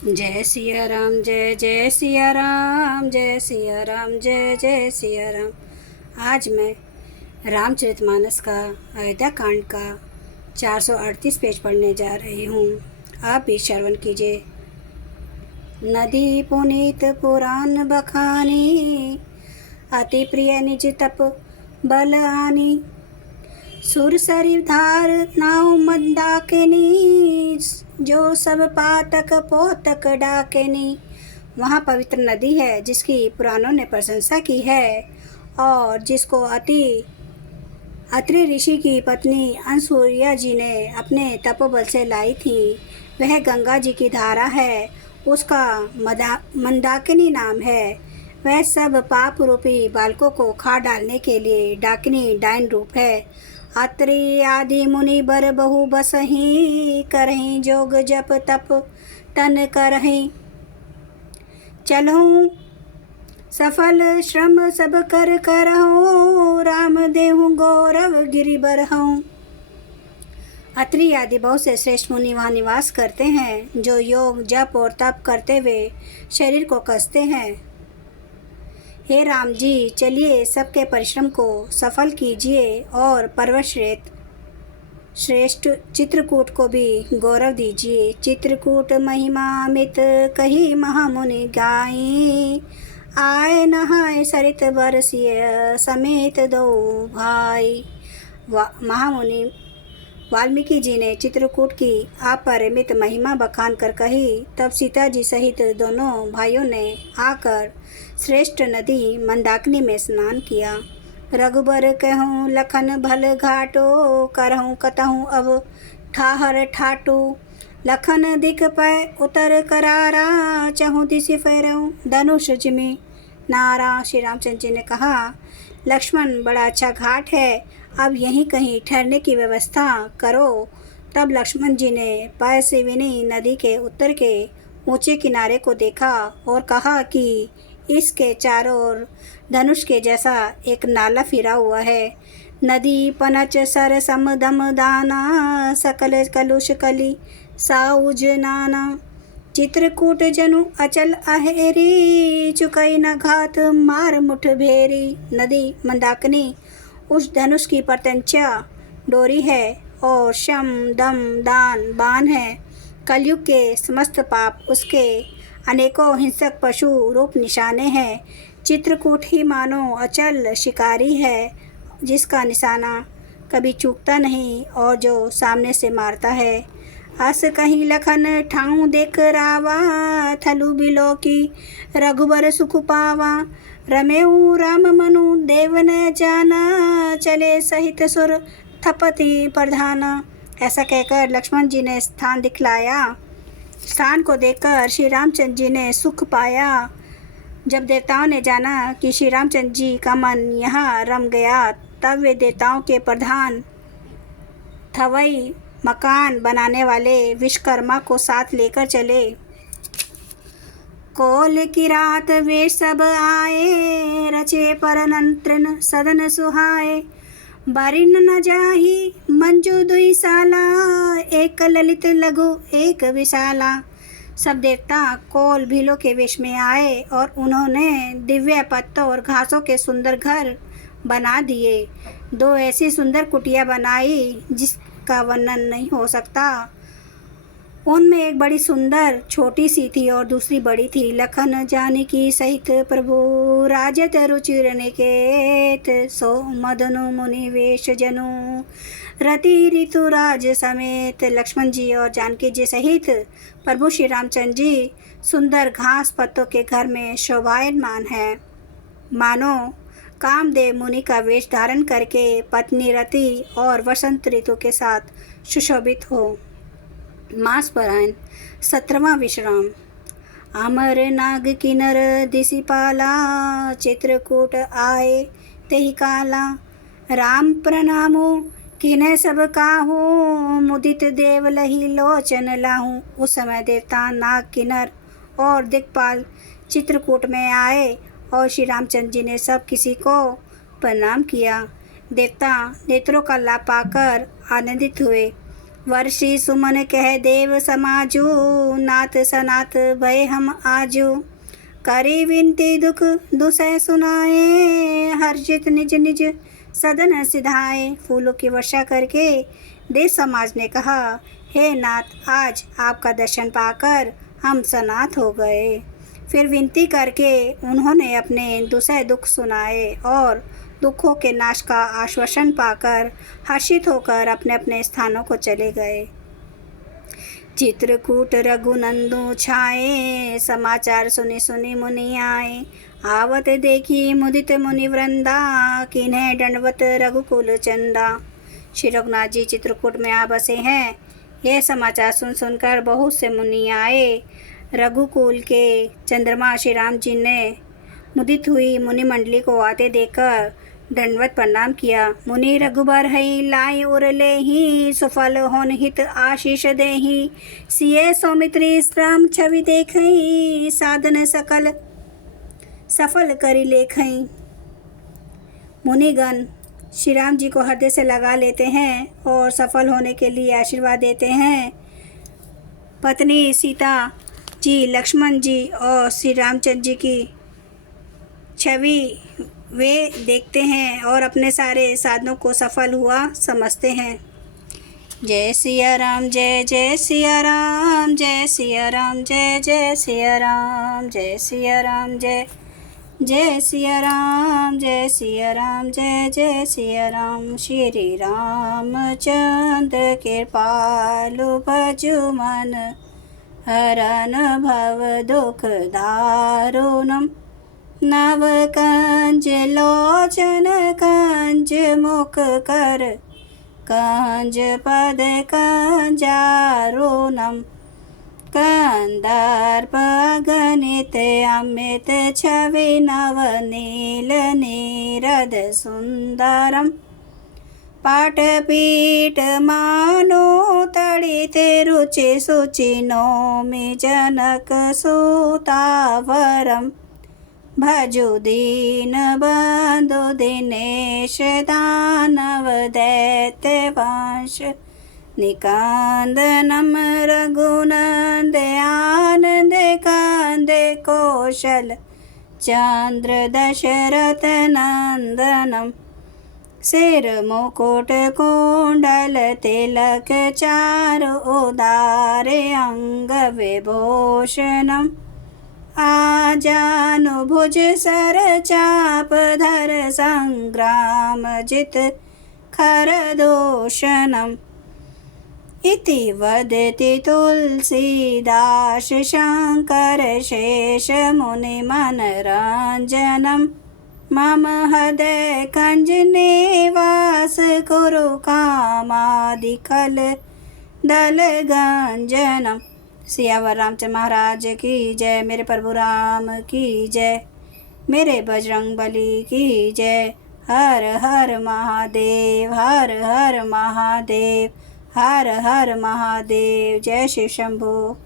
जय सिया राम, जय जय सिया राम, जय सिया राम, जय जय सिया राम। आज मैं रामचरितमानस का अयोध्या कांड का 438 पेज पढ़ने जा रही हूँ। आप भी श्रवण कीजिए। नदी पुनीत पुराण बखानी, अति प्रिय निज तप बल आनी। सुर सरि धार नाव मंदाकिनी, जो सब पातक पोतक डाकिनी। वहाँ पवित्र नदी है जिसकी पुराणों ने प्रशंसा की है और जिसको अत्रि ऋषि की पत्नी अनसुईया जी ने अपने तपोबल से लाई थी। वह गंगा जी की धारा है, उसका मंदाकिनी नाम है। वह सब पाप रूपी बालकों को खा डालने के लिए डाकिनी डायन रूप है। अत्रि आदि मुनि बर बहु बसहि, करहि जोग जप तप तन करहि। चलहु सफल श्रम सब कर करहु, राम देहु गौरव गिरि बरहु। अत्रि आदि बहुत से श्रेष्ठ मुनि वहाँ निवास करते हैं, जो योग जप और तप करते हुए शरीर को कसते हैं। हे राम जी, चलिए सबके परिश्रम को सफल कीजिए और पर्वत श्रेष्ठ चित्रकूट को भी गौरव दीजिए। चित्रकूट महिमा अमित कही महामुनि गाई, आए नहाए सरित बरसिय समेत दो भाई। महामुनि वाल्मीकि जी ने चित्रकूट की अपरिमित महिमा बखान कर कही। तब सीता जी सहित दोनों भाइयों ने आकर श्रेष्ठ नदी मंदाकिनी में स्नान किया। रघुबर कहूँ लखन भल घाटो, करहूँ कतहूँ अब ठाहर ठाटू। लखन दिख पै उतर करारा, चहूँ दिशि फेरऊँ धनुष जिमि नारा। श्री रामचंद्र जी ने कहा, लक्ष्मण बड़ा अच्छा घाट है, अब यहीं कहीं ठहरने की व्यवस्था करो। तब लक्ष्मण जी ने पयस्विनी नदी के उत्तर के ऊंचे किनारे को देखा और कहा कि इसके चारों ओर धनुष के जैसा एक नाला फिरा हुआ है। नदी पनच सर सम दम दाना, सकल कलुष कली साउज नाना। चित्रकूट जनु अचल अहेरी, चुकई न घात मार मुठ भेरी। नदी मंदाकिनी उस धनुष की प्रत्यंचा डोरी है और शम दम दान बाण है। कलयुग के समस्त पाप उसके अनेकों हिंसक पशु रूप निशाने हैं। चित्रकूट ही मानो अचल शिकारी है, जिसका निशाना कभी चूकता नहीं और जो सामने से मारता है। अस कहीं लखन ठाऊं देख रावा, थलु बिलो की रघुबर सुख पावा। रमेऊ राम मनु देव न जाना, चले सहित सुर थपति प्रधाना। ऐसा कहकर लक्ष्मण जी ने स्थान दिखलाया। स्थान को देखकर श्री रामचंद्र जी ने सुख पाया। जब देवताओं ने जाना कि श्री रामचंद्र जी का मन यहाँ रम गया, तब वे देवताओं के प्रधान थवई मकान बनाने वाले विश्वकर्मा को साथ लेकर चले। कोल की रात वे सब आए, रचे परनंत्रन सदन सुहाए। बारिन न जाही मंजू दुई साला, एक ललित लघु एक विशाला। सब देवता कोल भीलों के वेश में आए और उन्होंने दिव्य पत्तों और घासों के सुंदर घर बना दिए। दो ऐसी सुंदर कुटिया बनाई जिसका वर्णन नहीं हो सकता। उनमें एक बड़ी सुंदर छोटी सी थी और दूसरी बड़ी थी। लखन जानकी सहित प्रभु राजत रुचिर निकेत, सो मदनु मुनि वेश जनु रति ऋतुराज समेत। लक्ष्मण जी और जानकी जी सहित प्रभु श्री रामचंद्र जी सुंदर घास पत्तों के घर में शोभायमान है, मानो कामदेव मुनि का वेश धारण करके पत्नी रति और वसंत ऋतु के साथ सुशोभित हो। मास परायण 17वां विश्राम। अमर नाग किन्नर दिशिपाला, चित्रकूट आए तेहि काला। राम प्रणामो किन्ह सब काहू, मुदित देव लही लोचन लाहू। उस समय देवता नाग किन्नर और दिक्पाल चित्रकूट में आए और श्री रामचंद्र जी ने सब किसी को प्रणाम किया। देवता नेत्रों का लाभ पाकर आनंदित हुए वर्षी सुमन कह देव समाजू, नाथ सनाथ भय हम आजू। करी विनती दुख दुसह सुनाए, हर्षित निज निज सदन सिधाए। फूलों की वर्षा करके देव समाज ने कहा, हे नाथ, आज आपका दर्शन पाकर हम सनाथ हो गए। फिर विनती करके उन्होंने अपने दुसह दुख सुनाए और दुखों के नाश का आश्वासन पाकर हर्षित होकर अपने अपने स्थानों को चले गए। चित्रकूट रघुनंदन छाए, समाचार सुनी सुनी मुनि आए। आवत देखी मुदित मुनि वृंदा, किन्हें दंडवत रघुकुल चंदा। श्री रघुनाथ जी चित्रकूट में आ बसे हैं। यह समाचार सुन सुनकर बहुत से मुनि आए। रघुकुल के चंद्रमा श्री राम जी ने मुदित हुई मुनि मंडली को आते देखकर दंडवत प्रणाम किया। मुनि रघुबर हई लाई उर लेहि, सुफल होन हित आशीष देहि। सिए सौमित्री राम छवि देखहि, साधन सकल सफल करी लेखहि। मुनिगण श्री राम जी को हृदय से लगा लेते हैं और सफल होने के लिए आशीर्वाद देते हैं। पत्नी सीता जी, लक्ष्मण जी और श्री रामचंद्र जी की छवि वे देखते हैं और अपने सारे साधनों को सफल हुआ समझते हैं। जय सिया राम, जय जय सिया राम, जय सिया राम, जय जय सिया राम, जय सिया राम, जय जय सिया राम, जय सिया राम, जय जय सिया राम। श्री रामचंद्र कृपालु भजु मन, हरन भव दुख दारुणम। नव कंज लोचन कंज मुख कर, कंज पद कंजारुणम। कंदर्प गणित अमित छवि, नव नील नीरद सुंदरम। पाटपीठ मानो तड़ित रुचि सुचि, नौमि जनक सुतावरम। भजु दीन बंधु दिनेश, दानव दैत्य वंश निकंदनम। रघुनंद आनंद कंद कौशल, चंद्र दशरथ नंदनम। सिर मुकुट कुंडल तिलक, चारु उदारे अंग विभूषणम। आजानुभुज सर चाप धर, संग्राम जित खरदूषणम। इति वदति तुलसीदास, शंकर शेष मुनि मनरंजनम। मम हृदय कंज निवास, कुरु कामादि खल दल गंजनम। सियावर रामचंद्र महाराज की जय। मेरे प्रभु राम की जय। मेरे बजरंग बली की जय। हर हर महादेव, हर हर महादेव, हर हर महादेव। जय शिव शंभू।